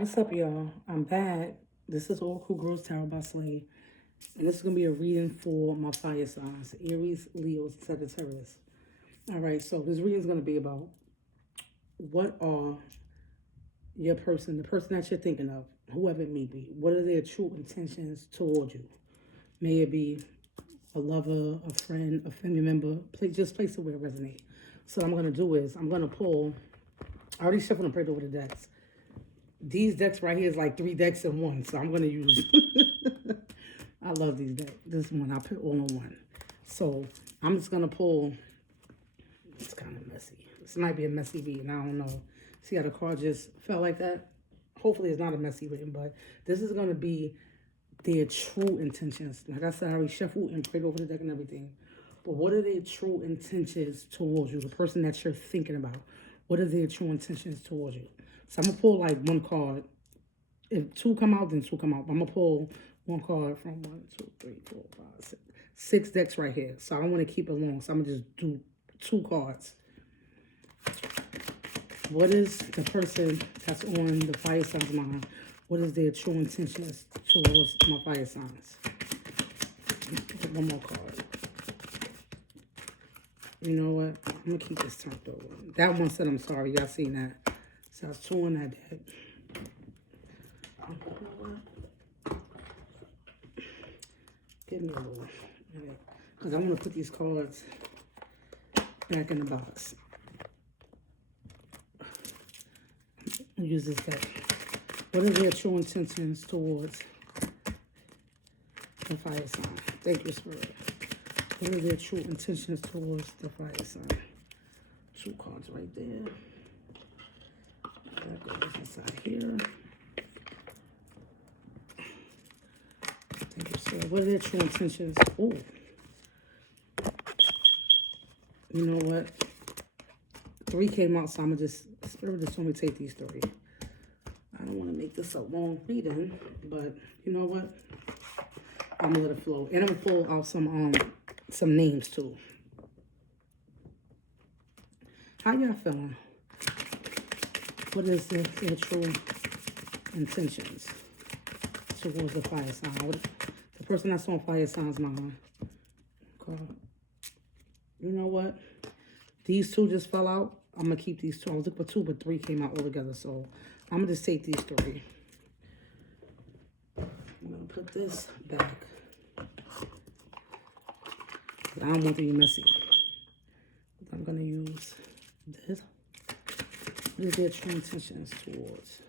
What's up, y'all? I'm back. This is Oracle Girls Tarot by Slay. And this is going to be a reading for my fire signs, Aries, Leos, and Sagittarius. All right, so this reading is going to be about what are your person, the person that you're thinking of, whoever it may be, what are their true intentions toward you? May it be a lover, a friend, a family member, just place it where it resonates. So what I'm going to do is I'm going to pull, I already shuffled and prayed over the decks. These decks right here is like 3 decks in one, so I'm going to use, I love these decks. This one, I put all in one. So I'm just going to pull, it's kind of messy. This might be a messy reading, I don't know. See how the card just fell like that? Hopefully it's not a messy reading, but this is going to be their true intentions. Like I said, I already shuffled and prayed over the deck and everything. But what are their true intentions towards you? The person that you're thinking about. What are their true intentions towards you? So I'm going to pull like one card. If 2 come out, then 2 come out. I'm going to pull one card from 1, 2, 3, 4, 5, 6. 6 decks right here. So I don't want to keep it long. So I'm going to just do 2 cards. What is the person that's on the fire signs mind? What is their true intentions towards my fire signs? One more card. You know what? I'm going to keep this turned over. That one said I'm sorry. Y'all seen that. So I was 2 on that deck. You know what? Give me a little. Because I want to put these cards back in the box. I'll use this deck. What are their true intentions towards the fire sign? Thank you, Spirit. What are their true intentions towards the fire sign? 2 cards right there. That goes inside here. Thank you, sir. What are their true intentions? Oh. You know what? 3 came out, so I'm going to just, Spirit just told me to take these 3. I don't want to make this a long reading, but you know what? I'm going to let it flow. And I'm going to pull out some names, too. How y'all feeling? What is their true intentions towards the fire sign? The person that's on fire sign's mind. Okay. You know what? These 2 just fell out. I'm going to keep these 2. I was looking for 2, but 3 came out all together. So I'm going to just take these 3. I'm going to put this back. I don't want to be messy. I'm going to use this. What is their true intentions towards?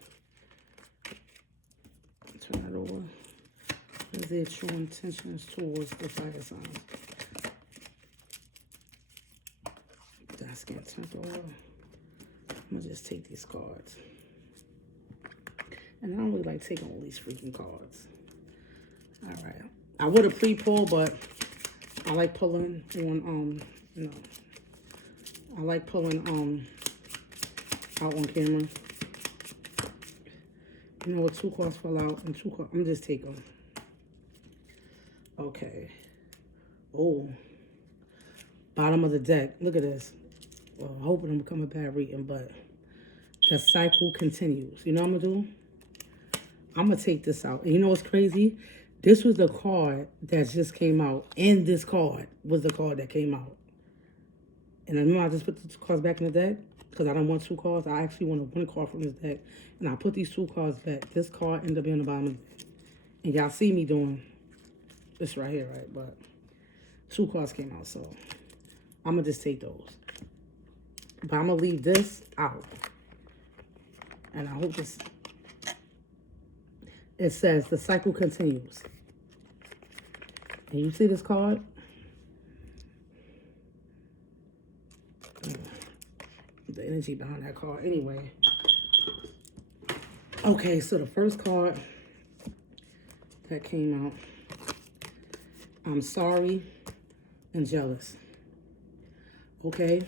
Turn it over. What is their true intentions towards the fire sign? That's getting turned over. I'm going to just take these cards. And I don't really like taking all these freaking cards. All right. I would have pre-pulled, but I like pulling on, I like pulling, out on camera. You know what, 2 cards fell out and 2 cards. I'm just take them. Okay. Oh. Bottom of the deck. Look at this. Well, I hope it don't become a bad reading, but the cycle continues. You know what I'm going to do? I'm going to take this out. And you know what's crazy? This was the card that just came out. And this card was the card that came out. And I remember I just put the 2 cards back in the deck because I don't want 2 cards. I actually wanted 1 card from this deck. And I put these 2 cards back. This card ended up being on the bottom of the deck. And y'all see me doing this right here, right? But 2 cards came out, so I'm going to just take those. But I'm going to leave this out. And I hope this... It says the cycle continues. And you see this card? The energy behind that card. Anyway. Okay, so the first card that came out. I'm sorry and jealous. Okay.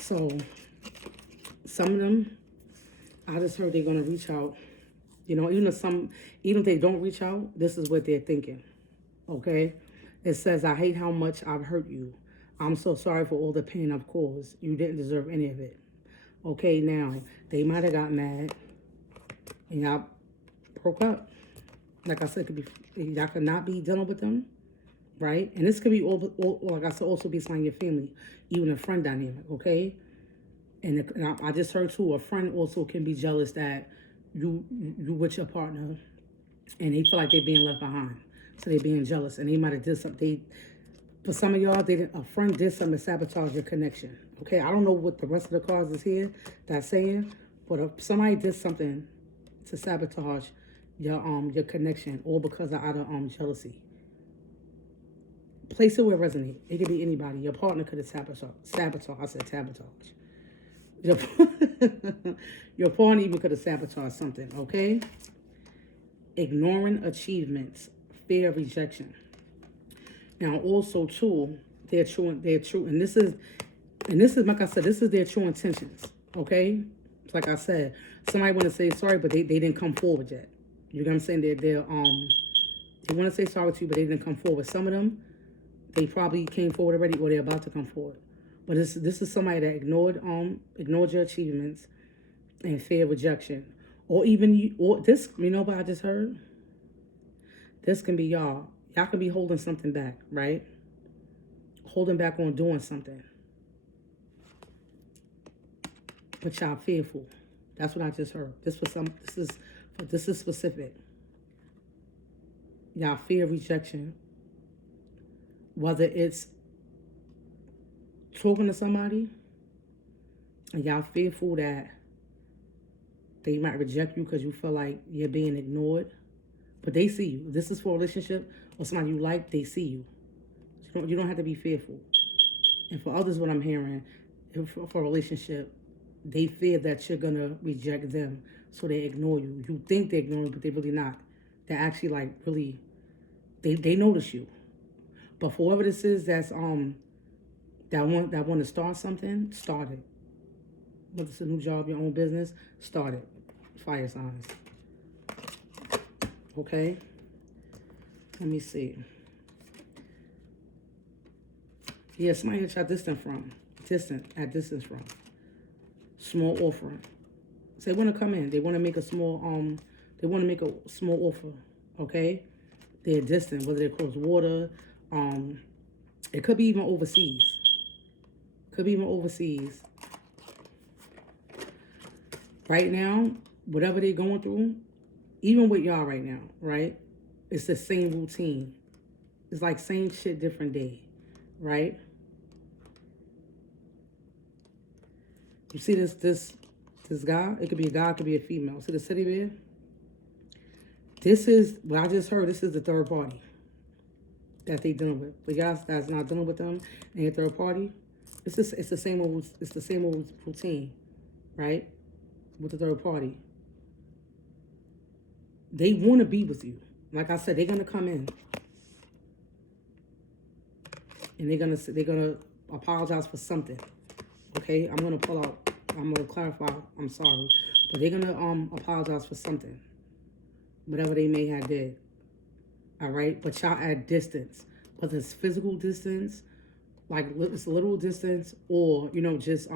So, some of them, I just heard they're going to reach out. You know, even if they don't reach out, this is what they're thinking. Okay? It says, I hate how much I've hurt you. I'm so sorry for all the pain I've caused. You didn't deserve any of it. Okay, now, they might have got mad. and y'all broke up. Like I said, it could be y'all could not be dealing with them, right? And this could be all like I said, also be something in your family, even a friend dynamic, okay? And I just heard too, a friend also can be jealous that you with your partner, and they feel like they're being left behind, so they're being jealous, and they might have did something. For some of y'all, a friend did something to sabotage your connection. Okay, I don't know what the rest of the cards is here that's saying, but if somebody did something to sabotage your connection, all because of out of jealousy. Place it where it resonates. It could be anybody. Your partner could have sabotaged. I said sabotage. Your, your partner even could have sabotaged something. Okay. Ignoring achievements, fear of rejection. Now, also too, they're true, and this is like I said, this is their true intentions. Okay, like I said, somebody want to say sorry, but they didn't come forward yet. You know what I'm saying? They want to say sorry to you, but they didn't come forward. Some of them, they probably came forward already, or they're about to come forward. But this is somebody that ignored your achievements and fear of rejection, or even you, or this. You know what I just heard? This can be y'all. Y'all can be holding something back, right? Holding back on doing something. But y'all fearful. That's what I just heard. This is specific. Y'all fear rejection. Whether it's talking to somebody and y'all fearful that they might reject you because you feel like you're being ignored. But they see you. This is for a relationship or somebody you like, they see you. You don't have to be fearful. And for others, what I'm hearing, for a relationship, they fear that you're going to reject them. So they ignore you. You think they're ignoring you, but they're really not. They're actually like really, they notice you. But for whoever this is that's that want to start something, start it. Whether it's a new job, your own business, start it. Fire signs. Okay, let me see. Yeah, somebody that y'all distant from. Small offering. So they want to come in. They want to make a small offer. Okay, they're distant, whether they're across water. It could be even overseas. Right now, whatever they're going through. Even with y'all right now, right? It's the same routine. It's like same shit, different day, right? You see this guy? It could be a guy, it could be a female. See the city bear? This is what I just heard. This is the third party that they dealing with. The guys that's not dealing with them and your third party. It's the same old routine, right? With the third party. They want to be with you. Like I said, they're going to come in. And they're going to apologize for something. Okay? I'm going to clarify. I'm sorry. But they're going to apologize for something. Whatever they may have did. All right? But y'all at distance. Whether it's physical distance, like it's a little distance, or, just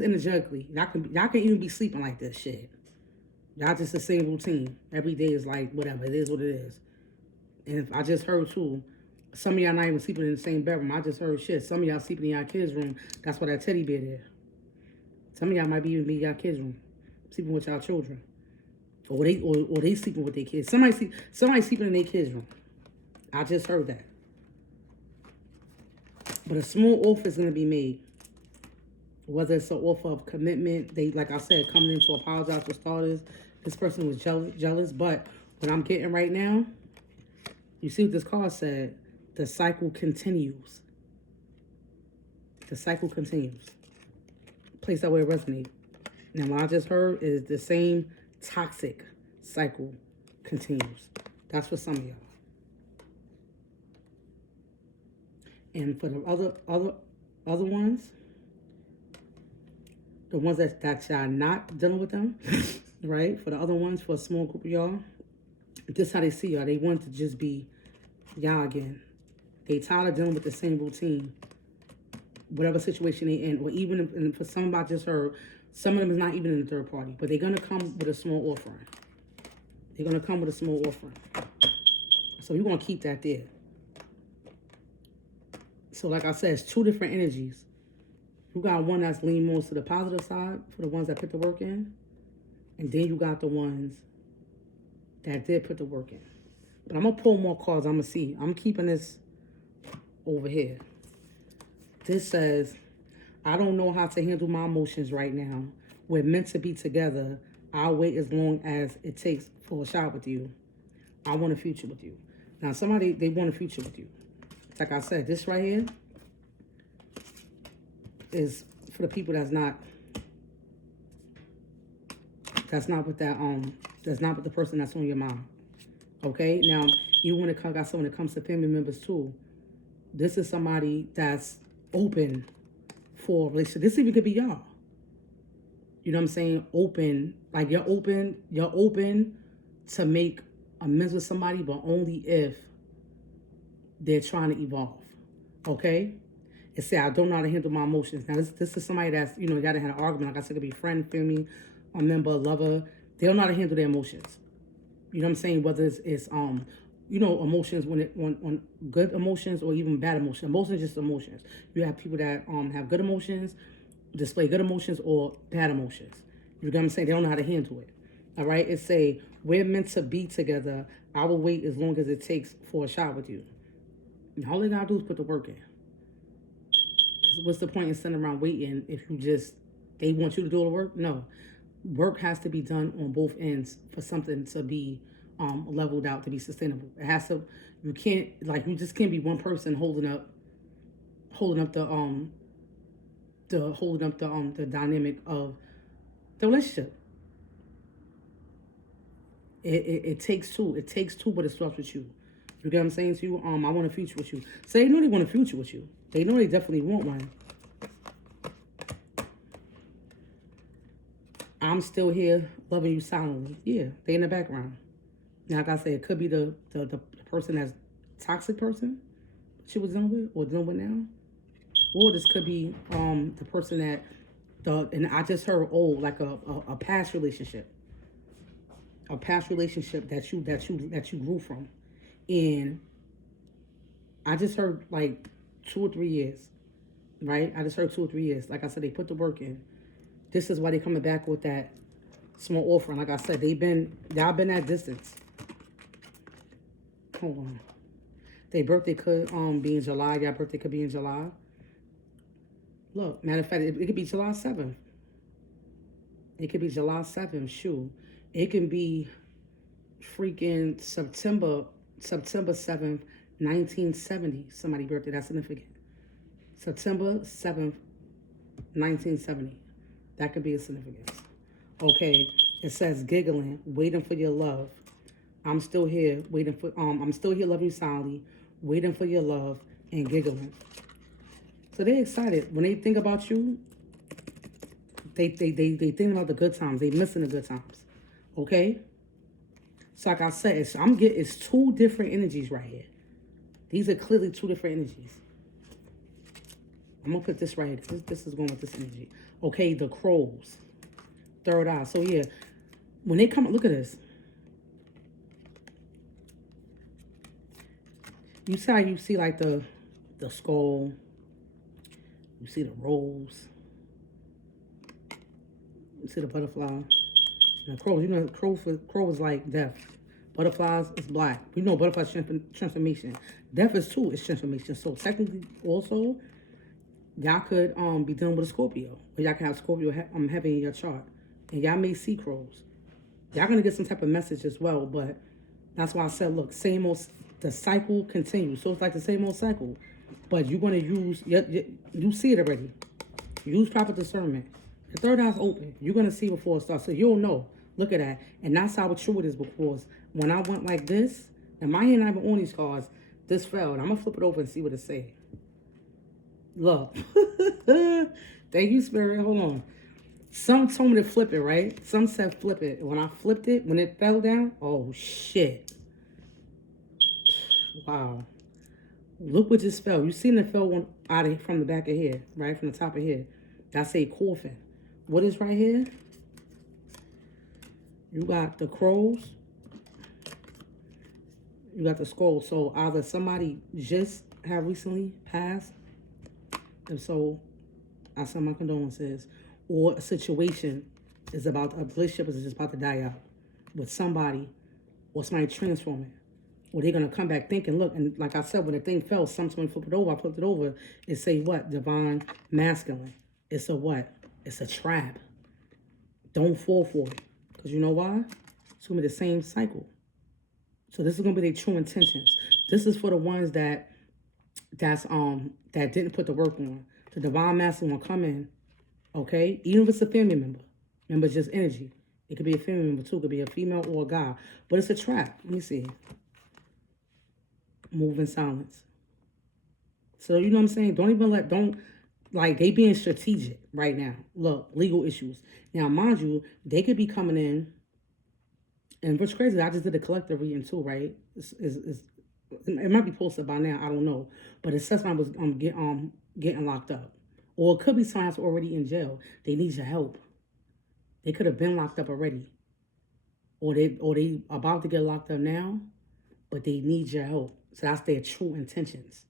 energetically. Y'all can even be sleeping like this shit. Y'all just the same routine. Every day is like whatever. It is what it is. And I just heard too, some of y'all not even sleeping in the same bedroom. I just heard shit. Some of y'all sleeping in y'all kids' room. That's why that teddy bear there. Some of y'all might be even in y'all kids' room, sleeping with y'all children, or they sleeping with their kids. Somebody sleeping in their kids' room. I just heard that. But a small offer is gonna be made. Whether it's an offer of commitment, they, like I said, coming in to apologize for starters. This person was jealous, but what I'm getting right now, you see what this card said? The cycle continues. The cycle continues. Place that way it resonates. Now, what I just heard is the same toxic cycle continues. That's for some of y'all. And for the other ones, the ones that y'all not dealing with them, right? For the other ones, for a small group of y'all, this is how they see y'all. They want to just be y'all again. They tired of dealing with the same routine, whatever situation they in. Or even for some, I just heard Some of them is not even in the third party, but they're going to come with a small offering. They're going to come with a small offering. So you're going to keep that there. So like I said, it's two different energies. You got one that's leaning more to the positive side for the ones that put the work in. And then you got the ones that did put the work in. But I'm going to pull more cards. I'm going to see. I'm keeping this over here. This says, I don't know how to handle my emotions right now. We're meant to be together. I'll wait as long as it takes for a shot with you. I want a future with you. Now, somebody, they want a future with you. Like I said, this right here is for the people that's not with that, that's not with the person that's on your mind. Okay? Now, even when it comes to family members too, this is somebody that's open for a relationship. This even could be y'all. You know what I'm saying? Open. Like you're open to make amends with somebody, but only if they're trying to evolve. Okay? It say, I don't know how to handle my emotions. Now, this is somebody that's, you know, gotta have an argument. Like I said, it could be friend, family, a member, lover. They don't know how to handle their emotions. You know what I'm saying? Whether it's you know, emotions on good emotions or even bad emotions. Emotions just emotions. You have people that have good emotions, display good emotions or bad emotions. You know what I'm saying? They don't know how to handle it. All right? It say, we're meant to be together. I will wait as long as it takes for a shot with you. And all they gotta do is put the work in. What's the point in sitting around waiting if they want you to do the work? No. Work has to be done on both ends for something to be leveled out, to be sustainable. It has to, you just can't be one person holding up the dynamic of the relationship. It takes two. It takes two, but it starts with you. You get what I'm saying to you? I want a future with you. So they know they want a future with you. They know they definitely want one. I'm still here loving you silently. Yeah, they in the background. Now, like I said, it could be the person that's toxic person she was dealing with or dealing with now. Or this could be the person and I just heard like a past relationship. A past relationship that you grew from. And I just heard like 2 or 3 years. Right? I just heard 2 or 3 years. Like I said, they put the work in. This is why they coming back with that small offering. Like I said, y'all been at distance. Hold on. Their birthday could be in July. Your birthday could be in July. Look, matter of fact, it could be July 7th. It could be July 7th. Shoot. It can be freaking September 7th, 1970. Somebody's birthday. That's significant. September 7th, 1970. That could be a significance. Okay, it says giggling, waiting for your love. I'm still here, I'm still here loving you silently, waiting for your love and giggling. So they're excited. When they think about you, they think about the good times. They missing the good times. Okay? So like I said, it's two different energies right here. These are clearly two different energies. I'm gonna put this right here. This is going with this energy. Okay, the crows. Third eye. So yeah, when they come, look at this. You see how you see like the skull. You see the rose. You see the butterfly. And the crows. You know, crow is like death. Butterflies is black. You know, butterflies transformation. Death is too. It's transformation. So technically, also, y'all could be dealing with a Scorpio, or y'all can have Scorpio heavy in your chart, and y'all may see crows. Y'all gonna get some type of message as well, but that's why I said, look, same old. The cycle continues, so it's like the same old cycle, but you're gonna use you see it already. Use proper discernment. The third eye's open. You're gonna see before it starts, so you'll know. Look at that, and that's how true it is. Because when I went like this, and my hand not even on these cards, this fell, and I'm gonna flip it over and see what it say. Look. Thank you, Spirit. Hold on. Some told me to flip it, right? Some said flip it. When I flipped it, when it fell down, oh shit. Wow. Look what just fell. You seen it fell one out of from the back of here, right? From the top of here. That's a coffin. what is right here? You got the crows. You got the skull. So either somebody just have recently passed. If so, I send my condolences. Or a situation is about, a relationship is just about to die out with somebody, or somebody transforming. Or they're going to come back thinking, look, and like I said, when the thing fell, sometimes flip it over, I flipped it over, it say what? Divine masculine. It's a what? It's a trap. Don't fall for it. Because you know why? It's going to be the same cycle. So this is going to be their true intentions. This is for the ones that didn't put the work on. The divine masculine will come in, okay? Even if it's a family member. Remember, it's just energy. It could be a family member too. It could be a female or a guy. But it's a trap. Let me see. Move in silence. So you know what I'm saying? They being strategic right now. Look, legal issues. Now, mind you, they could be coming in, and what's crazy, I just did a collective reading too, right? It might be posted by now, I don't know. But it says somebody was getting locked up. Or it could be someone that's already in jail. They need your help. They could have been locked up already. Or they about to get locked up now, but they need your help. So that's their true intentions.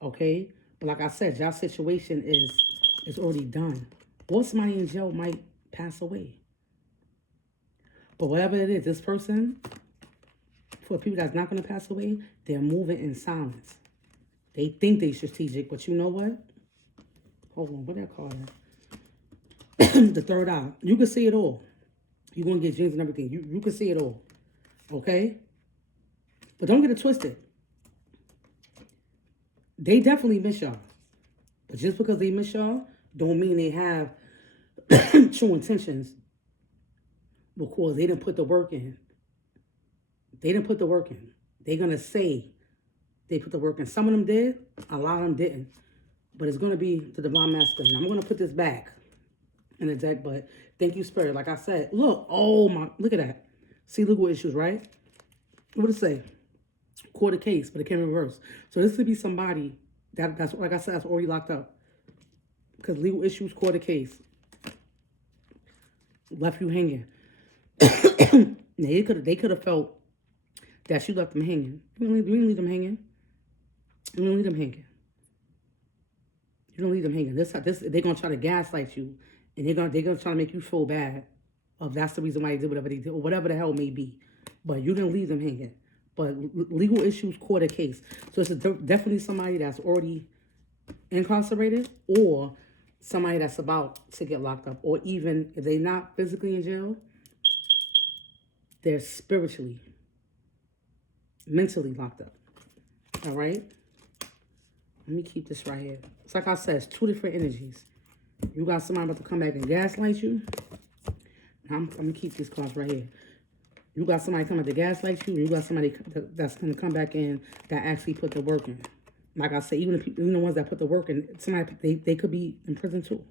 Okay? But like I said, y'all situation is already done. Or somebody in jail might pass away. But whatever it is, this person, for people that's not going to pass away, they're moving in silence. They think they're strategic, but you know what? Hold on, what that called? The third eye. You can see it all. You're going to get dreams and everything. You can see it all. Okay? But don't get it twisted. They definitely miss y'all. But just because they miss y'all, don't mean they have true intentions. Because they didn't put the work in. They didn't put the work in. They're going to say they put the work in. Some of them did. A lot of them didn't. But it's going to be the divine masculine. I'm going to put this back in the deck. But thank you, Spirit. Like I said, look. Oh, my. Look at that. See legal issues, right? What does it say? Court a case, but it came in reverse. So this could be somebody that's, like I said, that's already locked up. Because legal issues, court a case. Left you hanging. They could have felt that you left them hanging. You didn't leave them hanging. You didn't leave them hanging. You don't leave them hanging. They're gonna try to gaslight you, and they're gonna try to make you feel bad. Of that's the reason why they did whatever they did, or whatever the hell may be. But you didn't leave them hanging. But legal issues, court a case. So it's definitely somebody that's already incarcerated, or somebody that's about to get locked up, or even if they're not physically in jail, they're spiritually, mentally locked up. All right? Let me keep this right here. It's like I said, it's two different energies. You got somebody about to come back and gaslight you. I'm going to keep these cards right here. You got somebody coming to gaslight you. You got somebody that's going to come back in that actually put the work in. Like I said, even the ones that put the work in, somebody they could be in prison too.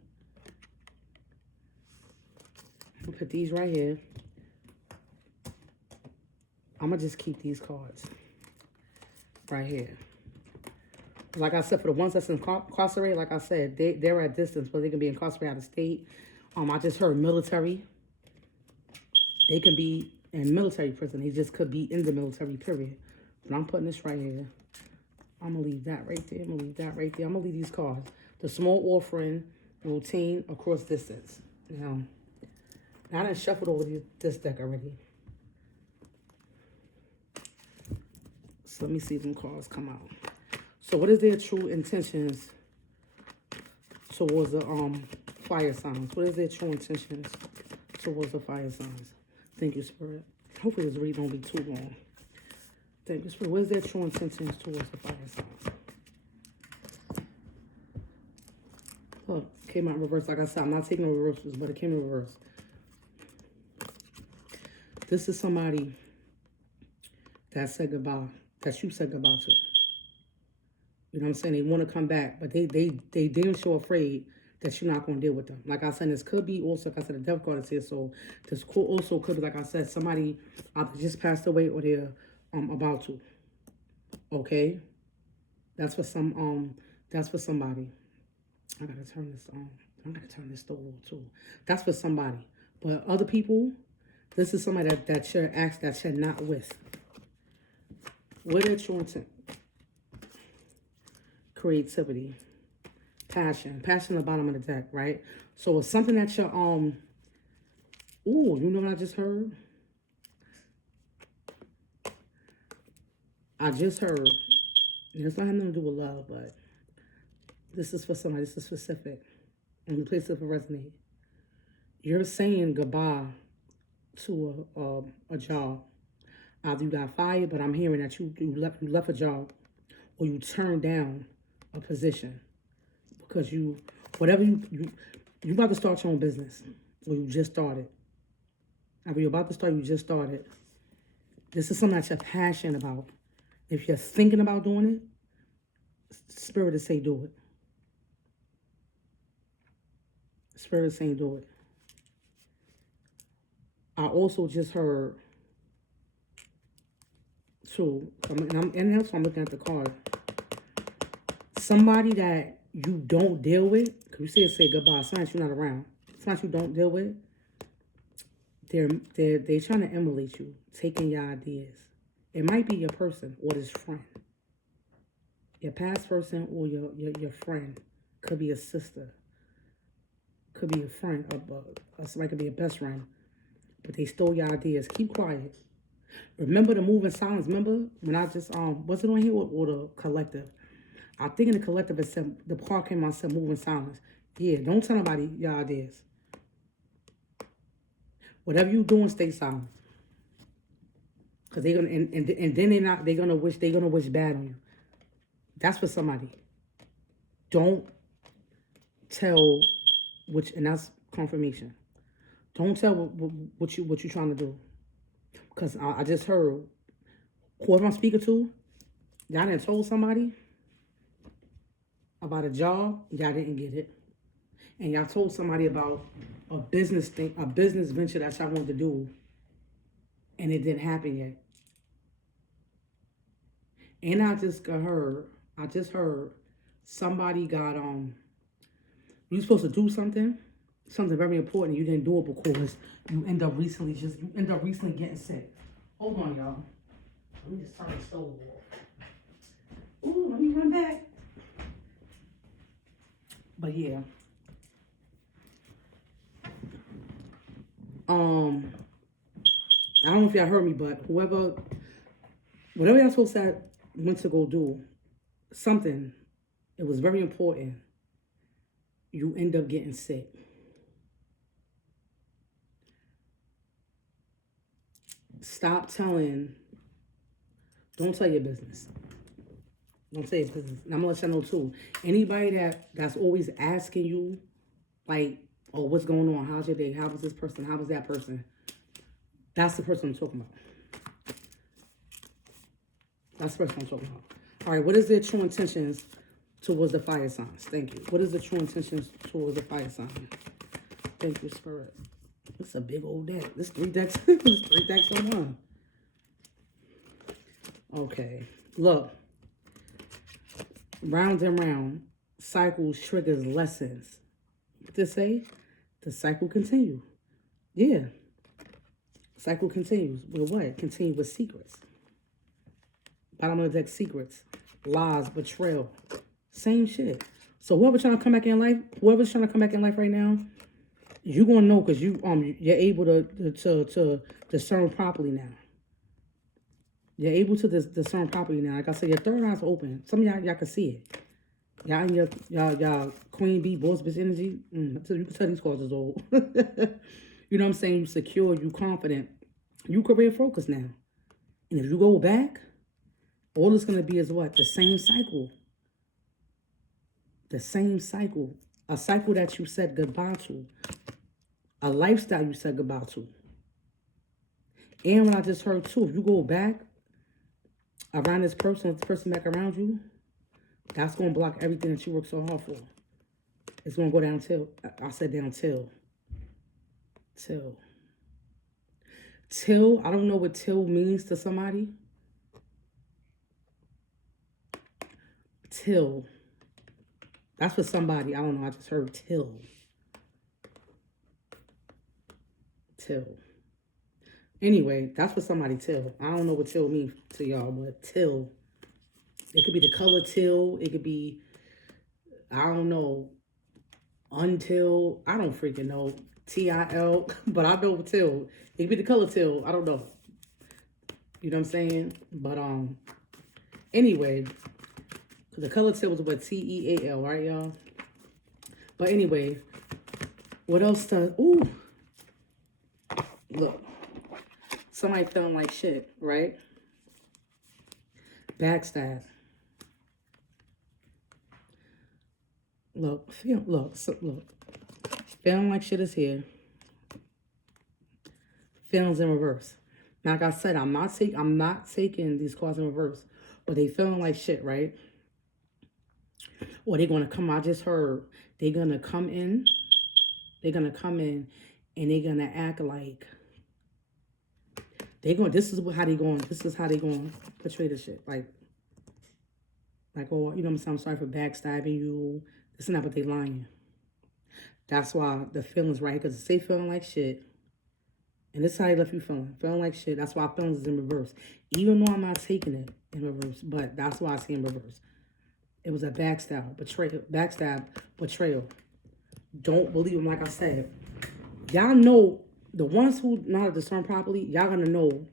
I'll put these right here. I'm going to just keep these cards right here. Like I said, for the ones that's incarcerated, like I said, they're at distance, but they can be incarcerated out of state. I just heard military. They can be in military prison. They just could be in the military, period. But I'm putting this right here. I'm going to leave that right there. I'm going to leave that right there. I'm going to leave these cards. The small offering routine across distance. Now I done shuffled over this deck already. So let me see if them cards come out. So what is their true intentions towards the fire signs? What is their true intentions towards the fire signs? Thank you, Spirit. Hopefully this read won't be too long. Thank you, Spirit. What is their true intentions towards the fire signs? Look, came out in reverse. Like I said, I'm not taking the reversals, but it came in reverse. This is somebody that said goodbye, that you said goodbye to. You know what I'm saying? They want to come back, but they damn sure afraid that you're not going to deal with them. Like I said, this could be also, like I said, the death card is here. So this also could be, like I said, somebody either just passed away or they're about to. Okay? That's for somebody. I gotta turn this I'm going to turn this stove on too. That's for somebody. But other people, this is somebody that you're asked, that you're not with. What are your intent? Creativity. Passion. Passion at the bottom of the deck, right? So it's something that you're, ooh, you know what I just heard? I just heard, and it's not having nothing to do with love, but this is for somebody, this is specific. And the place it will resonate. You're saying goodbye to a job. Either you got fired, but I'm hearing that you left a job, or you turned down a position because you about to start your own business, or you just started. Either you're about to start, you just started. This is something that you're passionate about. If you're thinking about doing it, Spirit is saying do it. Spirit is saying do it. I also just heard too, and also I'm looking at the card. Somebody that you don't deal with, because you say goodbye, sometimes you're not around. Sometimes you don't deal with, they're trying to emulate you, taking your ideas. It might be your person or this friend. Your past person or your friend. Could be a sister. Could be a friend. Or somebody could be a best friend. But they stole your ideas. Keep quiet. Remember the move in silence. Remember when I just, was it on here or the collective? I think in the collective it said, the part came out and said move in silence. Yeah, don't tell nobody your ideas. Whatever you doing, stay silent. Because they're gonna and then they're gonna wish bad on you. That's for somebody. Don't tell and that's confirmation. Don't tell what you're trying to do. Because I just heard whoever I'm speaking to, y'all done told somebody about a job, y'all didn't get it. And y'all told somebody about a business venture that y'all wanted to do, and it didn't happen yet. And I just heard somebody got you supposed to do something very important. You didn't do it because you end up recently getting sick. Hold on, y'all. Let me just turn the stove off. Ooh, let me run back. But yeah. I don't know if y'all heard me, but whatever y'all supposed to went to go do something, it was very important. You end up getting sick. Stop telling. Don't tell your business. Don't tell your business. And I'm gonna let y'all know too. Anybody that's always asking you, like, oh, what's going on? How's your day? How was this person? How was that person? That's the person I'm talking about. That's the person I'm talking about. All right, what is their true intentions towards the fire signs? Thank you. What is the true intentions towards the fire sign? Thank you, Spirit. It's a big old deck. This 3 decks. This 3 decks on one. Okay. Look. Round and round. Cycles, triggers, lessons. What to say? The cycle continues. Yeah. Cycle continues. With what? Continue with secrets. Bottom of the deck, secrets. Lies, betrayal. Same shit. So whoever's trying to come back in life right now, you're gonna know because you're able to discern properly now. You're able to discern properly now. Like I said, your third eye's open. Some of y'all can see it. Y'all in y'all queen bee, boss bitch energy. So you can tell these cards is old. You know what I'm saying? You secure, you confident. You career focused now. And if you go back, all it's gonna be is what? The same cycle. The same cycle. A cycle that you said goodbye to. A lifestyle you said goodbye to. And what I just heard too, if you go back around this person back around you, that's going to block everything that you worked so hard for. It's going to go down till. I said down till. Till, I don't know what till means to somebody. Till. That's for somebody. I don't know. I just heard till. till. Anyway, that's what somebody till. I don't know what till means to y'all, but till. It could be the color till. It could be, I don't know, until. I don't freaking know. TIL. But I know till. It could be the color till. I don't know. You know what I'm saying? But anyway, the color till was what? TEAL, right, y'all? But anyway, what else does... Ooh. Look. Somebody feeling like shit, right? Backstab. Look. Look. Feeling like shit is here. Feelings in reverse. Like I said, I'm not taking these cards in reverse. But they feeling like shit, right? Or they're going to come... I just heard. They're going to come in. They're going to come in. And they're going to act like... This is how they going to portray the shit. Like, oh, you know what I'm saying? I'm sorry for backstabbing you. This is not what they lying. That's why the feelings right. Because they feeling like shit. And this is how they left you feeling. Feeling like shit. That's why feelings is in reverse. Even though I'm not taking it in reverse. But that's why I see in reverse. It was a backstab, betrayal. Don't believe them, like I said. Y'all know, the ones who know how to discern properly, y'all gonna know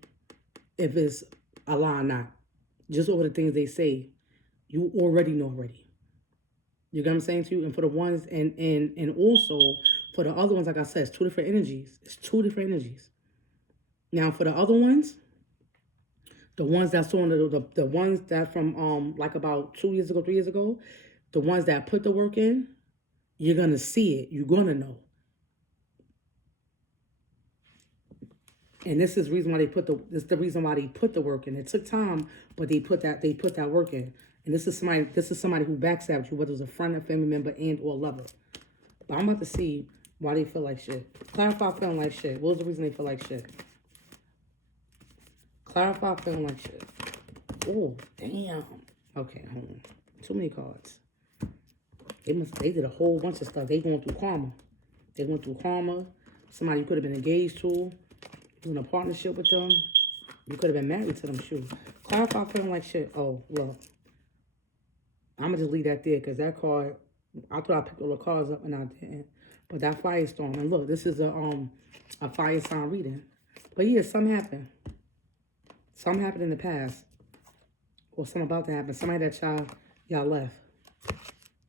if it's a lie or not. Just over the things they say, you already know already. You get what I'm saying to you? And for the ones, and also for the other ones, like I said, it's two different energies. It's two different energies. Now for the other ones, the ones that's on the ones that from like about 2 years ago, 3 years ago, the ones that put the work in, you're gonna see it. You're gonna know. And this is the reason why the reason why they put the work in. It took time, but they put that work in. And this is somebody who backstabbed you, whether it was a friend, a family member, and or lover. But I'm about to see why they feel like shit. Clarify feeling like shit. What was the reason they feel like shit? Clarify feeling like shit. Oh, damn. Okay, hold on. Too many cards. They did a whole bunch of stuff. They going through karma. They went through karma. Somebody you could have been engaged to. In a partnership with them. You could have been married to them, shoot. Clarify feeling like shit. Oh, look. I'm going to just leave that there because that card, I thought I picked all the cards up and I didn't. But that firestorm. And look, this is a fire sign reading. But yeah, something happened. Something happened in the past. Or something about to happen. Somebody that y'all left.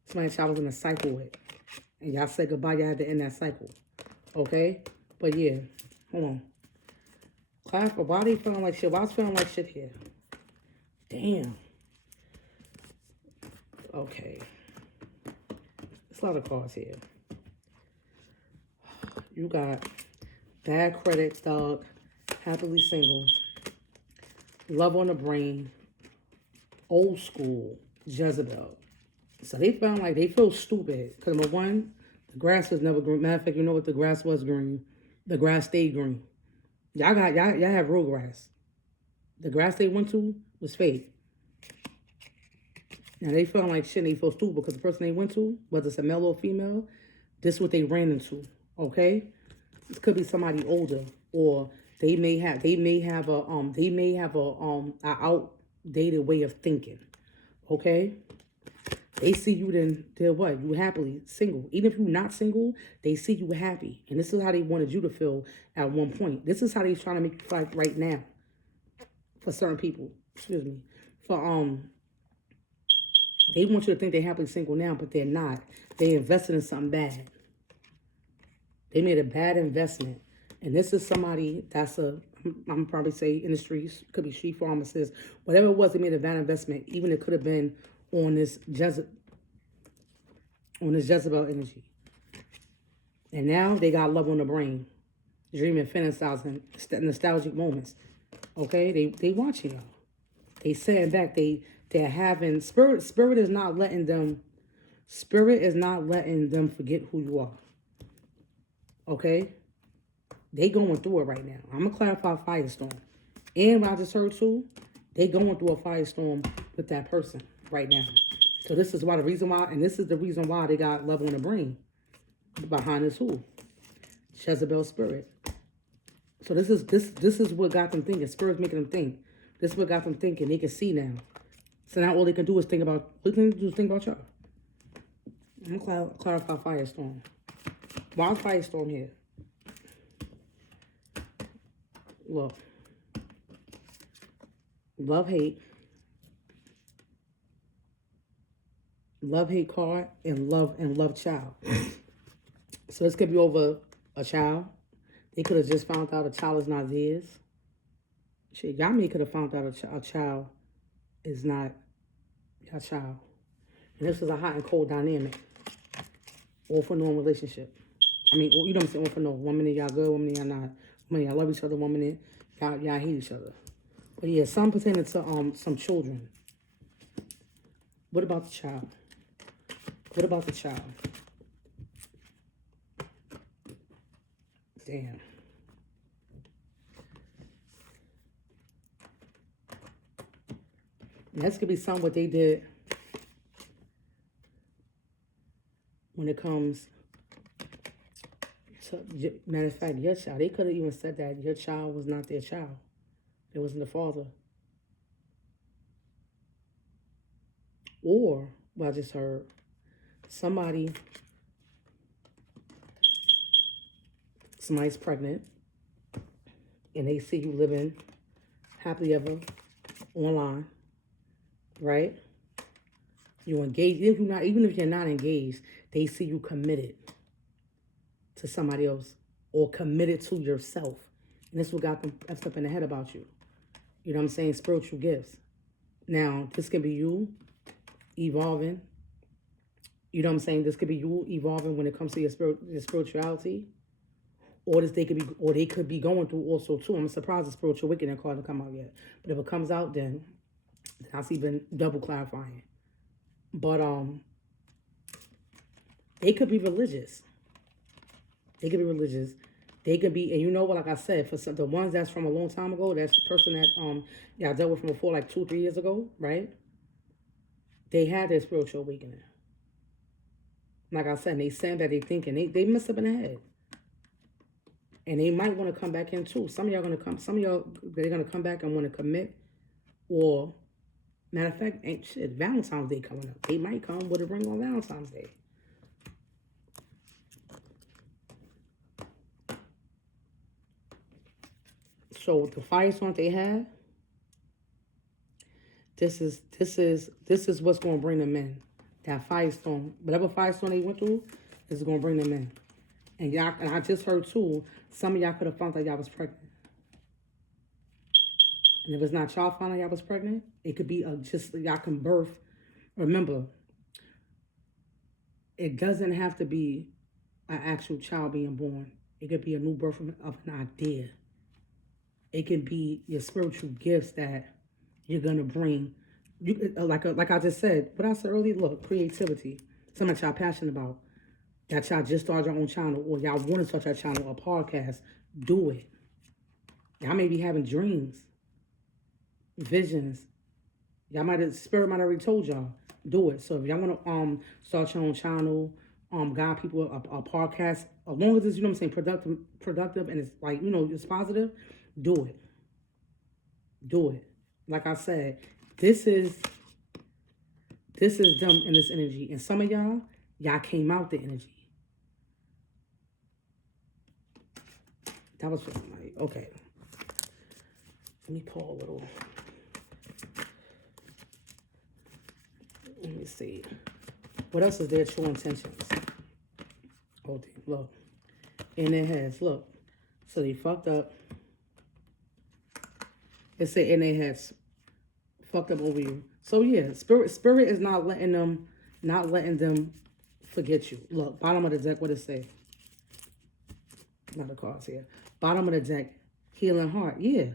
Somebody that y'all was in a cycle with. And y'all said goodbye. Y'all had to end that cycle. Okay? But yeah. Hold on. Clarify. Why are they feeling like shit? Why is feeling like shit here? Damn. Okay. There's a lot of cards here. You got bad credit, thug, happily single, love on the brain, old school, Jezebel. So they found like they feel stupid. Because number one, the grass was never green. Matter of fact, you know what? The grass was green. The grass stayed green. Y'all have real grass. The grass they went to was fake. Now they feel like shit and they feel stupid because the person they went to, whether it's a male or female, this is what they ran into. Okay? This could be somebody older, or they may have a outdated way of thinking. Okay? They see you then they're what? You happily single. Even if you're not single, they see you happy. And this is how they wanted you to feel at one point. This is how they're trying to make you feel like right now. For certain people. Excuse me. They want you to think they're happily single now, but they're not. They invested in something bad. They made a bad investment. And this is somebody that's I'm probably say in the streets, could be street pharmacist, whatever it was, they made a bad investment. Even it could have been on this Jezebel energy. And now they got love on the brain. Dreaming, fantasizing, nostalgic moments. Okay? They watching y'all. They sitting back. They're having spirit is not letting them forget who you are. Okay? They going through it right now. I'm gonna clarify firestorm. And what I just heard too, they going through a firestorm with that person right now. So this is the reason why they got love on the brain. Behind this who? Jezebel spirit. So this is what got them thinking. Spirit's making them think. This is what got them thinking. They can see now. So now all they can do is think about, what can they do is think about y'all. I'm going to clarify Firestorm. Why is Firestorm here? Look. Love, hate. Love, hate card. And love child. So this could be over a child. They could have just found out a child is not theirs. Shit, y'all may could have found out a child is not your child. And this is a hot and cold dynamic. All for no relationship. I mean, you know what I'm saying? All for no. 1 minute y'all good, 1 minute y'all not. 1 minute y'all love each other, 1 minute y'all hate each other. But yeah, some pertaining to some children. What about the child? What about the child? Damn. And that's gonna be some what they did when it comes to, matter of fact, your child. They could have even said that your child was not their child. It wasn't the father. Or, what I just heard, somebody's pregnant and they see you living happily ever online, right? You engaged, even if you're not engaged, they see you committed to somebody else or committed to yourself. And this is what got them effed up in the head about you. You know what I'm saying? Spiritual gifts. Now, this can be you evolving. You know what I'm saying? This could be you evolving when it comes to your spirituality. Or they could be going through also too. I'm surprised the spiritual wickedness card didn't come out yet. But if it comes out, then that's even double clarifying. But they could be religious. They could be religious. They could be, and you know what? Like I said, for the ones that's from a long time ago, that's the person that y'all dealt with from before, like 2-3 years ago, right? They had their spiritual awakening. Like I said, they saying that they thinking they messed up in the head. And they might want to come back in too. Some of y'all they're gonna come back and want to commit. Or matter of fact, ain't shit, Valentine's Day coming up. They might come with a ring on Valentine's Day. So the firestorm they have, this is what's gonna bring them in. That firestorm, whatever firestorm they went through, is gonna bring them in. And y'all, and I just heard too, some of y'all could have found out y'all was pregnant. And if it's not y'all found out y'all was pregnant, it could be just y'all can birth. Remember, it doesn't have to be an actual child being born. It could be a new birth of an idea. It can be your spiritual gifts that you're gonna bring. You like I just said, what I said earlier. Look, creativity. Something that y'all passionate about. That y'all just started your own channel, or y'all want to start your channel, or podcast. Do it. Y'all may be having dreams, visions. Spirit might have already told y'all. Do it. So if y'all want to start your own channel, guide people a podcast, as long as it's, you know what I'm saying, productive, and it's like, you know, it's positive. Do it. Do it. Like I said, this is them in this energy. And some of y'all came out the energy. That was just like, okay. Let me pull a little. Let me see. What else is their true intentions? Oh, look. And it has, look. So they fucked up. It said, and they has fucked up over you. So yeah, spirit is not letting them forget you. Look, bottom of the deck, what it say? Not the cards here. Bottom of the deck, healing heart. Yeah.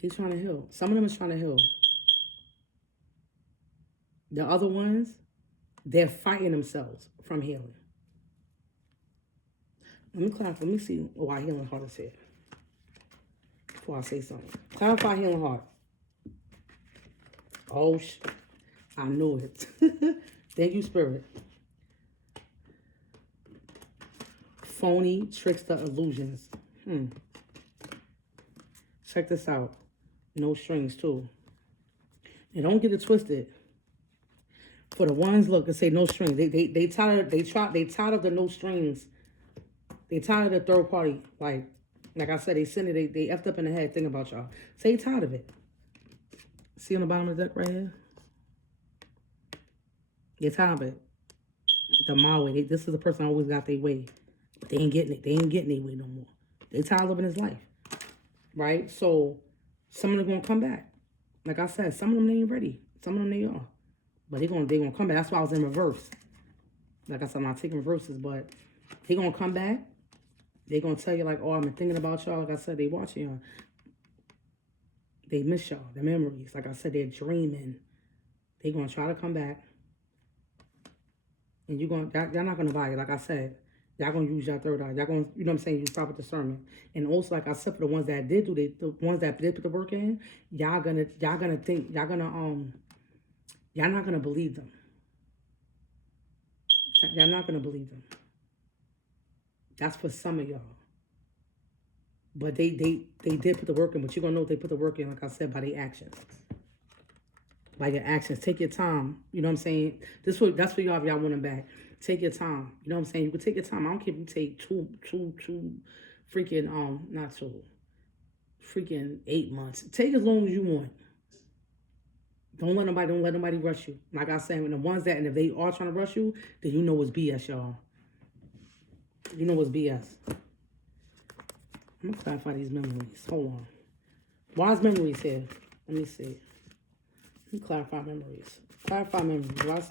He's trying to heal. Some of them is trying to heal. The other ones, they're fighting themselves from healing. Let me see why healing heart is here. Before I say something. Clarify healing heart. Oh, I knew it. Thank you, Spirit. phony, trickster, illusions. Check this out. No strings, too. And don't get it twisted. For the ones, look, and say no strings. They tired of the no strings. They tired of the third party. Like I said, they send it, they effed up in the head thinking about y'all. Say tired of it. See on the bottom of the deck right here? They're tired of it. The my way. This is the person that always got their way. But they ain't getting it. They ain't getting their way no more. They tired of living his life. Right? So, some of them going to come back. Like I said, some of them they ain't ready. Some of them they are. But they gonna come back. That's why I was in reverse. Like I said, I'm not taking reverses, but they gonna come back. They gonna tell you like, oh, I've been thinking about y'all. Like I said, they watching y'all. They miss y'all, their memories. Like I said, they're dreaming. They gonna try to come back. And y'all not gonna buy it. Like I said, y'all gonna use your third eye. Y'all gonna, you know what I'm saying, use proper discernment. And also, like I said, for the ones that did the ones that did put the work in, y'all not gonna believe them. Y'all not gonna believe them. That's for some of y'all. But they did put the work in, but you're gonna know they put the work in, like I said, by their actions. By your actions. Take your time. You know what I'm saying? That's for y'all if y'all want them back. Take your time. You know what I'm saying? You can take your time. I don't care if you take two freaking not two. Freaking 8 months. Take as long as you want. Don't let nobody rush you. Like I said, when the ones that, and if they are trying to rush you, then you know it's BS, y'all. You know it's BS. I'm gonna clarify these memories. Hold on. Why's memories here? Let me see. Let me clarify memories. Clarify memories.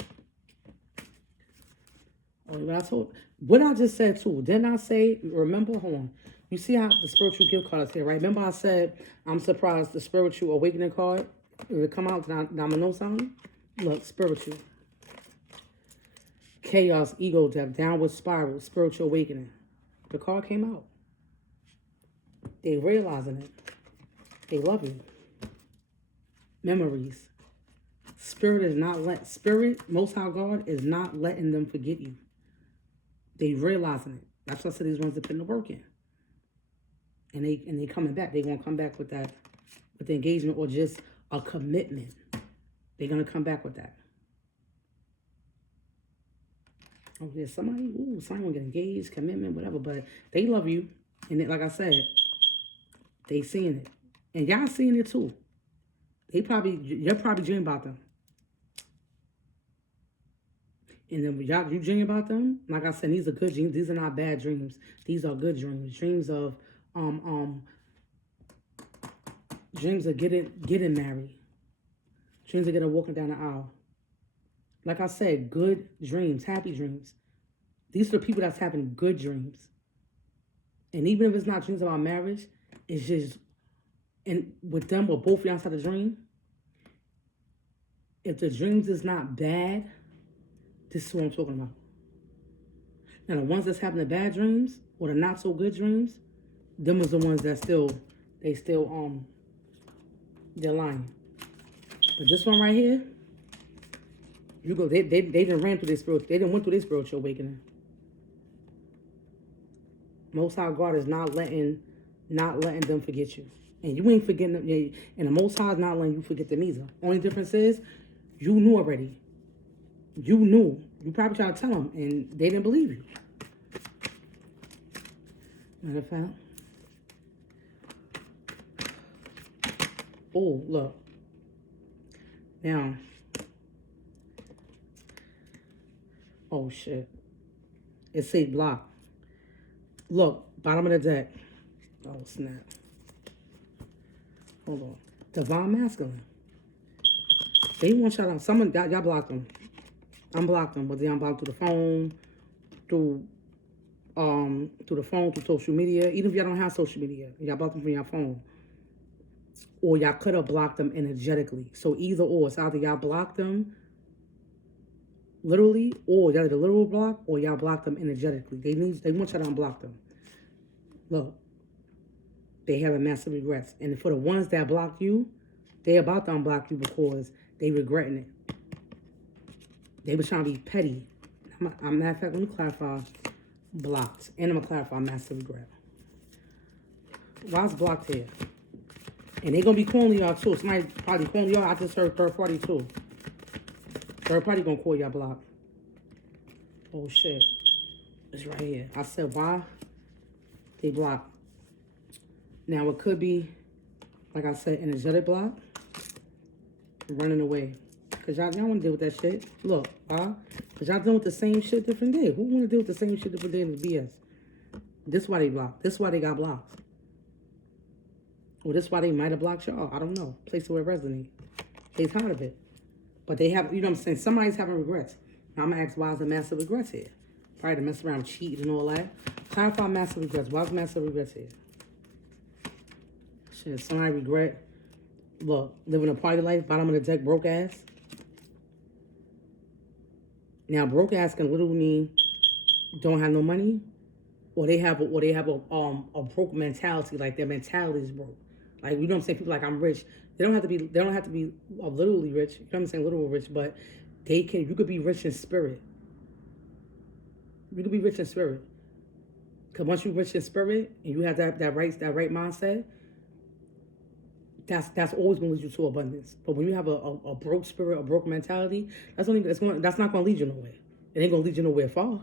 What I just said too. Didn't I say, remember, hold on. You see how the spiritual gift card is here, right? Remember I said, I'm surprised the spiritual awakening card, if it come out, now I'm gonna know something. Look, spiritual. Chaos, ego death, downward spiral, spiritual awakening. The card came out. They realizing it. They love you. Memories. Most High God is not letting them forget you. They realizing it. That's why I said these ones that putting the work in. And they coming back. They gonna come back with that, with the engagement or just a commitment. They're gonna come back with that. Oh, there's somebody gonna get engaged, commitment, whatever, but they love you. And like I said, they seeing it. And y'all seeing it too. You're probably dreaming about them. And then you dream about them, like I said, these are good dreams. These are not bad dreams. These are good dreams. Dreams of getting married. Dreams of getting walking down the aisle. Like I said, good dreams, happy dreams. These are the people that's having good dreams. And even if it's not dreams about marriage, it's just, and with them, with both of y'all had a dream, if the dreams is not bad, this is what I'm talking about. Now, the ones that's having the bad dreams, or the not so good dreams, them was the ones that they're lying. But this one right here, they didn't ran through this spiritual, they didn't went through this spiritual awakening. Most High God is not letting them forget you. And you ain't forgetting them, and the Most High is not letting you forget them either. Only difference is, you knew already. You knew. You probably tried to tell them, and they didn't believe you. Matter of fact. Oh, look. Now. Oh, shit. It say block. Look, bottom of the deck. Oh, snap. Hold on. Divine Masculine. They want y'all to, y'all blocked them. Unblocked them, but they unblocked through the phone, through social media. Even if y'all don't have social media, y'all blocked them from your phone. Or y'all could have blocked them energetically. So either or. It's either y'all blocked them literally, or y'all did a literal block, or y'all blocked them energetically. They want y'all to unblock them. Look. They have a massive regrets. And for the ones that blocked you, they about to unblock you because they regretting it. They were trying to be petty. Matter of fact, let me clarify blocked. And I'm going to clarify massive regret. Why is blocked here? And they going to be calling y'all too. Somebody probably calling y'all. I just heard third party too. Third party going to call y'all blocked. Oh, shit. It's right here. I said, why they blocked. Now, it could be, like I said, energetic block. Running away. Because y'all want to deal with that shit. Look, why? Because y'all dealing with the same shit different day. Who want to deal with the same shit different day in the BS? This why they blocked. This why they got blocked. Or this why they might have blocked y'all. I don't know. Place where it resonates. They tired of it. But they have, you know what I'm saying? Somebody's having regrets. Now I'm going to ask, why is the massive regrets here? Probably to mess around, cheat and all that. Clarify massive regrets. Why is massive regrets here? Shit, somebody regret. Look, living a party life, bottom of the deck, broke ass. Now, broke ass can literally mean don't have no money, or they have a broke mentality, like their mentality is broke. Like, you know what I'm saying? People like, I'm rich. They don't have to be literally rich. You know what I'm saying? Literal rich, but you could be rich in spirit. You could be rich in spirit. Because once you're rich in spirit and you have that right mindset, that's always going to lead you to abundance. But when you have a broke spirit, a broke mentality, that's not going to lead you nowhere. It ain't going to lead you nowhere far.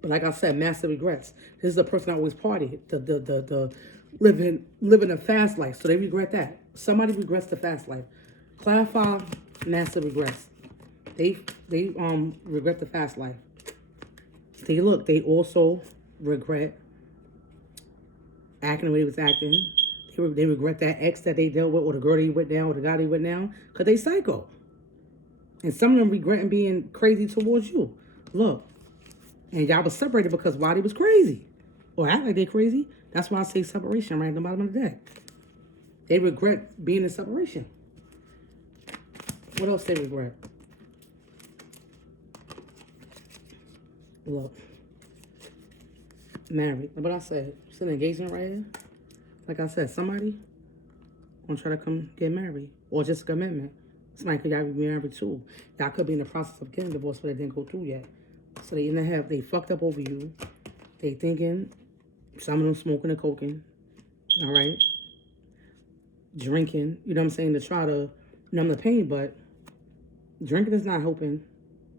But like I said, massive regrets. This is the person that always partied, the living a fast life. So they regret that. Somebody regrets the fast life. Clarify massive regrets. They regret the fast life. They also regret acting the way they was acting. They regret that ex that they dealt with, or the girl they went down, or the guy they went down, because they psycho. And some of them regretting being crazy towards you. Look, and y'all was separated because why they was crazy, or act like they crazy. That's why I say separation right at the bottom of the deck. They regret being in separation. What else they regret? Look, married. But I said, it's an engagement right here. Like I said, somebody gonna try to come get married, or just a commitment. Somebody could y'all be married too. Y'all could be in the process of getting divorced, but it didn't go through yet. So they fucked up over you. They thinking, some of them smoking and coking, all right? Drinking, you know what I'm saying, to try to numb the pain, but drinking is not helping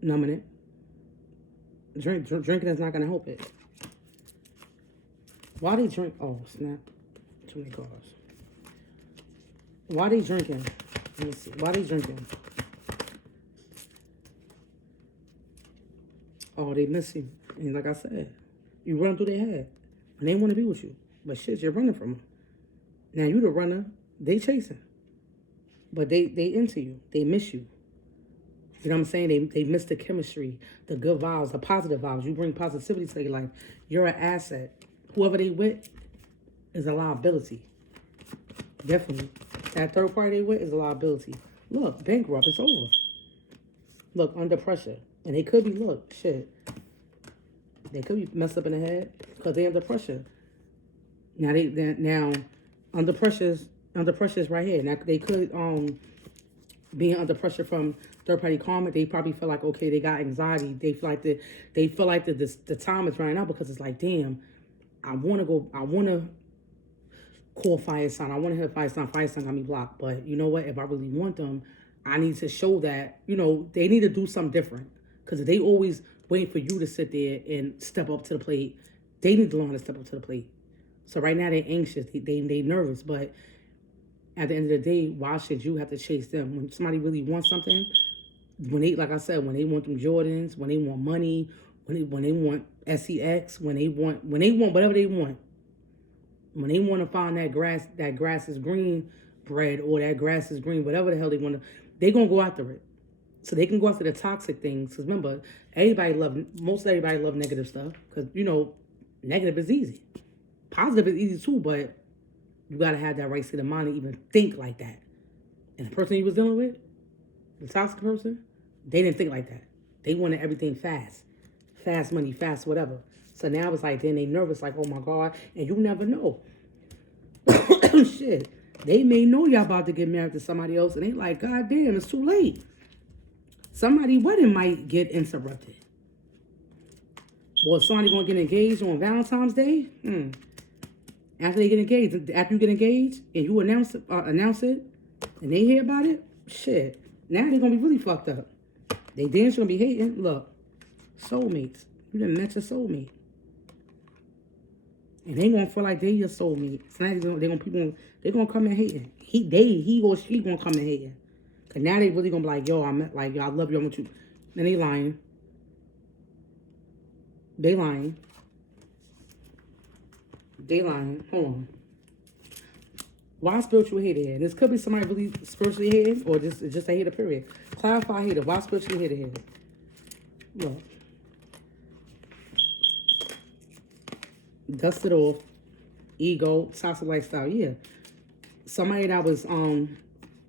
numbing it. Drinking is not gonna help it. Why they drink? Oh, snap. Too many cars. Why they drinking? Let me see. Why they drinking? Oh, they miss you. And like I said, you run through their head. And they want to be with you. But shit, you're running from them. Now you the runner, they chasing. But they into you. They miss you. You know what I'm saying? They miss the chemistry, the good vibes, the positive vibes. You bring positivity to your life. You're an asset. Whoever they with is a liability. Definitely. That third party they with is a liability. Look, bankrupt, it's over. Look, under pressure. And they could be, look, shit. They could be messed up in the head because they under pressure. Now under pressure is right here. Now they could being under pressure from third party karma, they probably feel like, okay, they got anxiety. They feel like the time is running out because it's like, damn, I wanna call fire sign. I wanna hit fire sign got me blocked. But you know what? If I really want them, I need to show that, you know, they need to do something different. Because they always wait for you to sit there and step up to the plate. They need to learn how to step up to the plate. So right now they're anxious. They nervous. But at the end of the day, why should you have to chase them? When somebody really wants something, when they, like I said, when they want them Jordans, when they want money, when they want SEX, when they want whatever they want, when they want to find that grass is green bread, or that grass is green, whatever the hell they want to, they're going to go after it. So they can go after the toxic things. Because remember, most everybody love negative stuff. Because, you know, negative is easy. Positive is easy too, but you got to have that right state of mind to even think like that. And the person you was dealing with, the toxic person, they didn't think like that. They wanted everything fast. Fast money, fast whatever. So now it's like, then they nervous, like, oh my God. And you never know. Shit. They may know y'all about to get married to somebody else, and they like, God damn, it's too late. Somebody's wedding might get interrupted. Or somebody gonna get engaged on Valentine's Day? After they get engaged, after you get engaged and you announce it, and they hear about it, shit. Now they're gonna be really fucked up. They dance gonna be hating. Look, soulmates. You done met your soulmate. And they gonna feel like they your soulmate. It's not they gonna come in hating. He or she gonna come in hating. Cause now they really gonna be like, yo, I love you, I want you. And they lying. They lying. Hold on. Why spiritual hater here? This could be somebody really spiritually hating, or just a hater, period. Clarify hater. Why spiritually hater here? Look. Dust it off. Ego, toxic lifestyle. Yeah. Somebody that was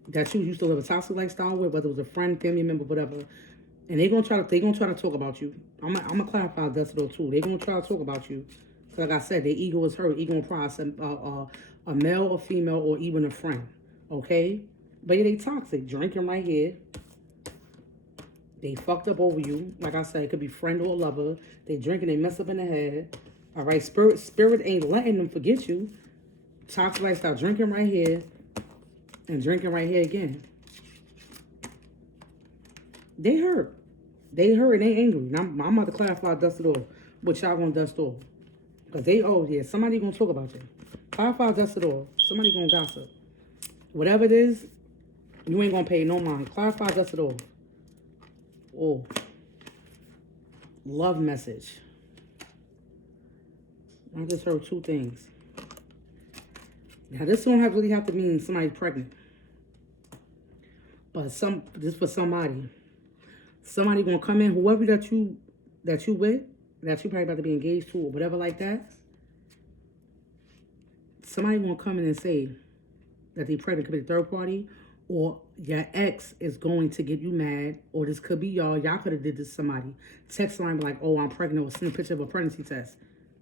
that you used to live a toxic lifestyle with, whether it was a friend, family member, whatever. And they're gonna try to talk about you. I'm gonna clarify dust it off too. They're gonna try to talk about you. Like I said, their ego is hurt. Ego and pride. A male or female or even a friend. Okay? But yeah, they toxic. Drinking right here. They fucked up over you. Like I said, it could be friend or lover. They drinking, they mess up in the head. All right? Spirit ain't letting them forget you. Toxic lifestyle. Drinking right here. And drinking right here again. They hurt. They hurt and they angry. Now, I'm about to clarify, dust it off. But y'all gonna dust off. Because somebody gonna talk about you. Clarify, dust it off. Somebody gonna gossip. Whatever it is, you ain't gonna pay no mind. Clarify, dust it off. Oh. Love message. I just heard two things. Now, this don't really have to mean somebody's pregnant. But this for somebody. Somebody gonna come in, whoever that you with, that you probably about to be engaged to or whatever like that. Somebody gonna come in and say that they pregnant, could be a third party, or your ex is going to get you mad, or this could be y'all could have did this to somebody. Text line be like, oh, I'm pregnant, or send a picture of a pregnancy test,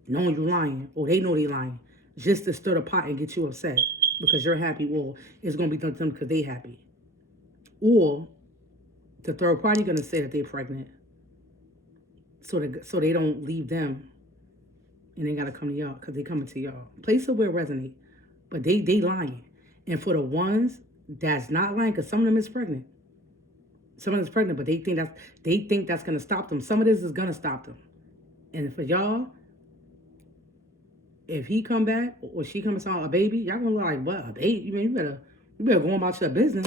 knowing you lying, or they know they lying, just to stir the pot and get you upset because you're happy, or it's gonna be done to them because they happy. Or the third party gonna say that they're pregnant, so they don't leave them, and they gotta come to y'all because they coming to y'all. Place it where it resonate, but they lying. And for the ones that's not lying, because some of them is pregnant, some of them is pregnant, but they think that's gonna stop them. Some of this is gonna stop them. And for y'all, if he come back or she comes out a baby, y'all gonna look like, what, a baby? You better go about your business.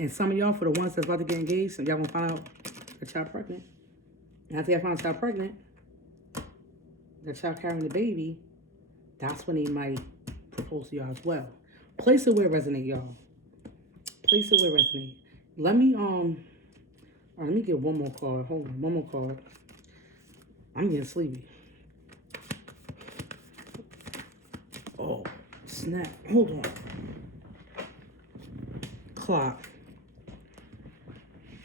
And some of y'all, for the ones that's about to get engaged, so y'all gonna find out that y'all pregnant. And after y'all find out y'all pregnant, that y'all carrying the baby, that's when they might propose to y'all as well. Place it where it resonate, y'all. Place it where it resonate. Let me let me get one more card. Hold on, one more card. I'm getting sleepy. Oh, snap. Hold on. Clock.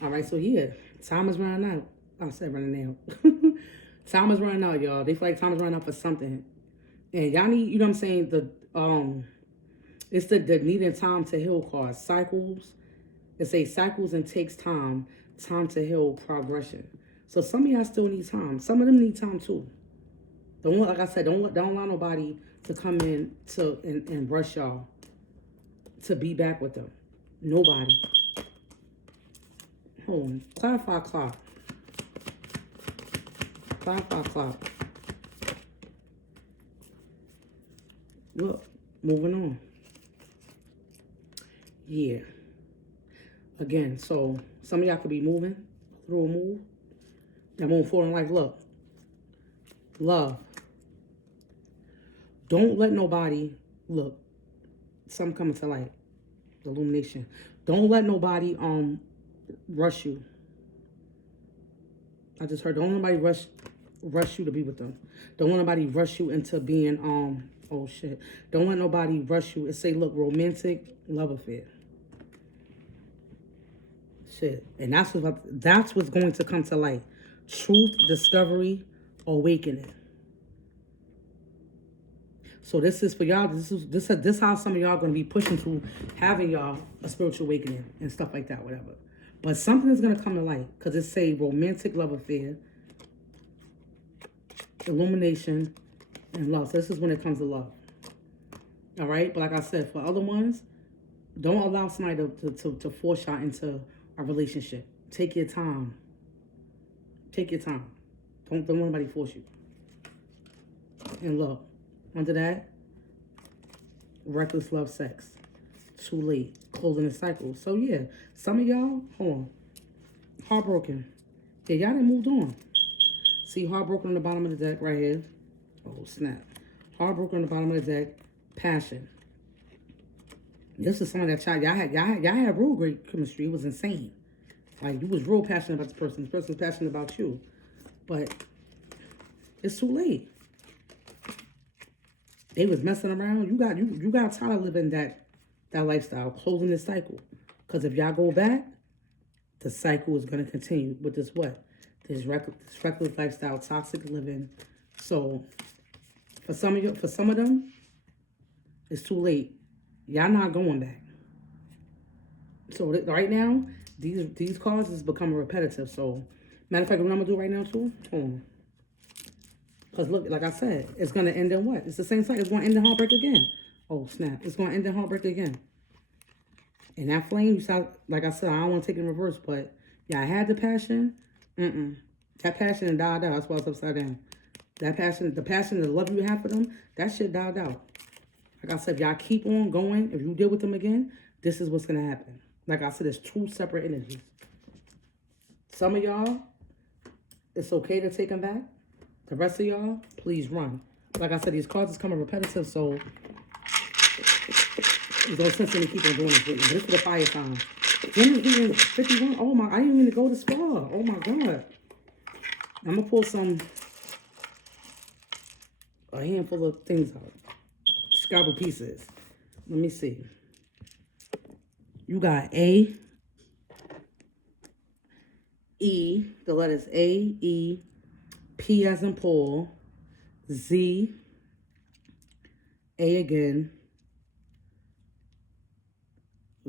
All right, so yeah, time is running out. I said running out. Time is running out, y'all. They feel like time is running out for something. And y'all need, you know what I'm saying, it's the needing time to heal card. Cycles. It says cycles and takes time. Time to heal progression. So some of y'all still need time. Some of them need time too. Like I said, don't allow nobody to come in and rush y'all to be back with them. Nobody. Hold on. Clarify clock. Clarify clock. Look, moving on. Yeah. Again, so some of y'all could be moving through a move. That moving forward in life. Look. Love. Don't let nobody, look, something coming to light. The illumination. Don't let nobody rush you. I just heard, don't let nobody rush you to be with them. Don't let nobody rush you into being oh shit. Don't let nobody rush you and say, look, romantic love affair. Shit. And that's what's going to come to light. Truth, discovery, awakening. So this is for y'all. This how some of y'all gonna be pushing to having y'all a spiritual awakening and stuff like that, whatever. But something is going to come to light because it say romantic love affair, illumination, and love. So this is when it comes to love. All right? But like I said, for other ones, don't allow somebody to force y'all into a relationship. Take your time. Take your time. Don't let anybody force you. And look, under that, reckless love sex. Too late. Closing the cycle. So yeah, some of y'all, hold on. Heartbroken. Yeah, y'all done moved on. See heartbroken on the bottom of the deck right here. Oh, snap. Heartbroken on the bottom of the deck. Passion. This is something that y'all had real great chemistry. It was insane. Like, you was real passionate about this person. This person was passionate about you. But it's too late. They was messing around. You got tired of living that lifestyle, closing this cycle. Because if y'all go back, the cycle is going to continue with this what? This reckless lifestyle, toxic living. So for some of them, it's too late. Y'all not going back. So right now, these cards is becoming repetitive. So matter of fact, what I'm gonna do right now too. Hold on. Because look, like I said, it's gonna end in what? It's the same cycle. It's gonna end in heartbreak again. Oh snap! It's gonna end in heartbreak again. And that flame, like I said, I don't want to take it in reverse, but yeah, I had the passion. That passion died out. That's why it's upside down. That passion, the love you have for them, that shit died out. Like I said, if y'all keep on going, if you deal with them again, this is what's gonna happen. Like I said, it's two separate energies. Some of y'all, it's okay to take them back. The rest of y'all, please run. Like I said, these cards is coming repetitive, so there's no sense in me keep on doing this with you. But this is the fire sign. Then it's 51. Oh my, I didn't mean to go this far. Oh my God. I'm gonna pull a handful of things out. Scrabble pieces. Let me see. You got A, E, the letters A, E, P as in Paul, Z, A again,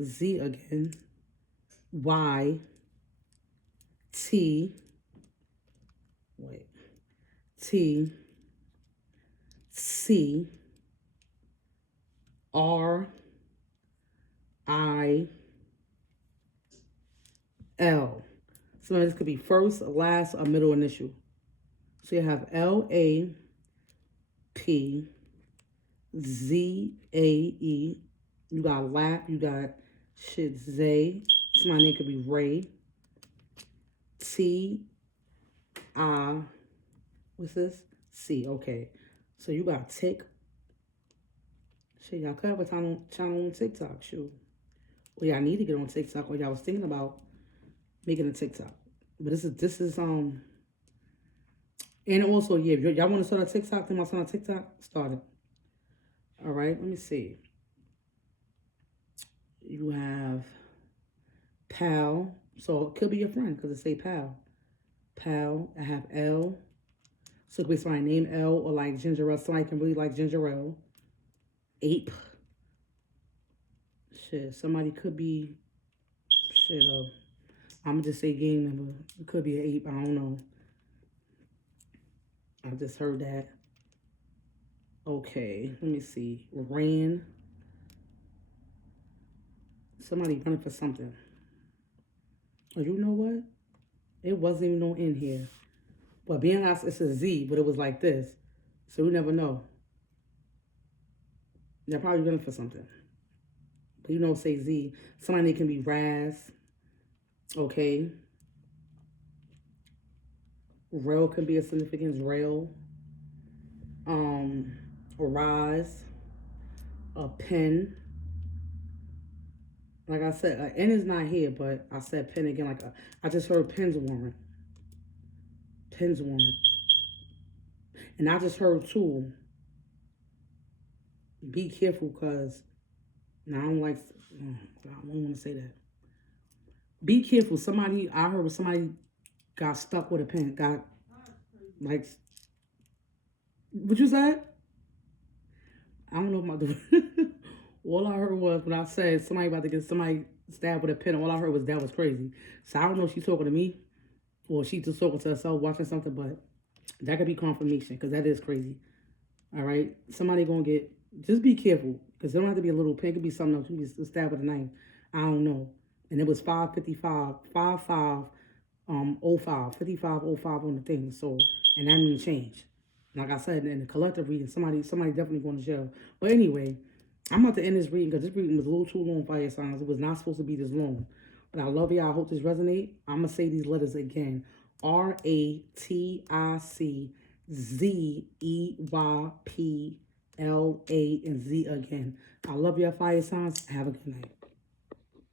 Z again, Y, T, T, C, R, I, L. So this could be first, last, or middle initial. So you have L, A, P, Z, A, E. You got Lap, you got shit, Zay. So my name could be Ray. T, I, what's this? C, okay. So you got Tick. Shit, y'all could have a channel on TikTok, shoot. Well, y'all need to get on TikTok, or y'all was thinking about making a TikTok. But this is and also, yeah, if y'all want to start a TikTok, then my son on TikTok, start it. All right, let me see. You have Pal. So it could be your friend because it say Pal. Pal. I have L. So it could be somebody named L or like Ginger Ale. Somebody can really like Ginger Ale. Ape. Shit. Somebody could be shit. I'm gonna just say game member. It could be an ape. I don't know. I just heard that. Okay. Let me see. Ran. Somebody running for something. Oh, you know what? It wasn't even no in here. But being honest, it's a Z, but it was like this. So we never know. They're probably running for something. But you know, say Z. Somebody can be Raz. Okay. Rail can be a significance. Rail. Rise. A pen. Like I said, N is not here, but I said pen again. I just heard pens warrant. Pens warrant. And I just heard too, be careful, because now I don't like, I don't want to say that. Be careful. I heard somebody got stuck with a pen. Got, like, what you said? I don't know if my all I heard was when I said somebody about to get somebody stabbed with a pen. All I heard was that was crazy. So I don't know if she's talking to me or she just talking to herself, watching something, but that could be confirmation because that is crazy. All right, somebody gonna get. Just be careful because it don't have to be a little pen. It could be something else. You can be stabbed with a knife. I don't know. And it was 5:55, 55, 05, 55:05 on the thing. So and that means change. Like I said in the collective reading, somebody definitely going to jail. But anyway, I'm about to end this reading because this reading was a little too long, fire signs. It was not supposed to be this long. But I love y'all. I hope this resonate. I'm gonna say these letters again. RATICZEYPLA and Z again. I love y'all, fire signs. Have a good night.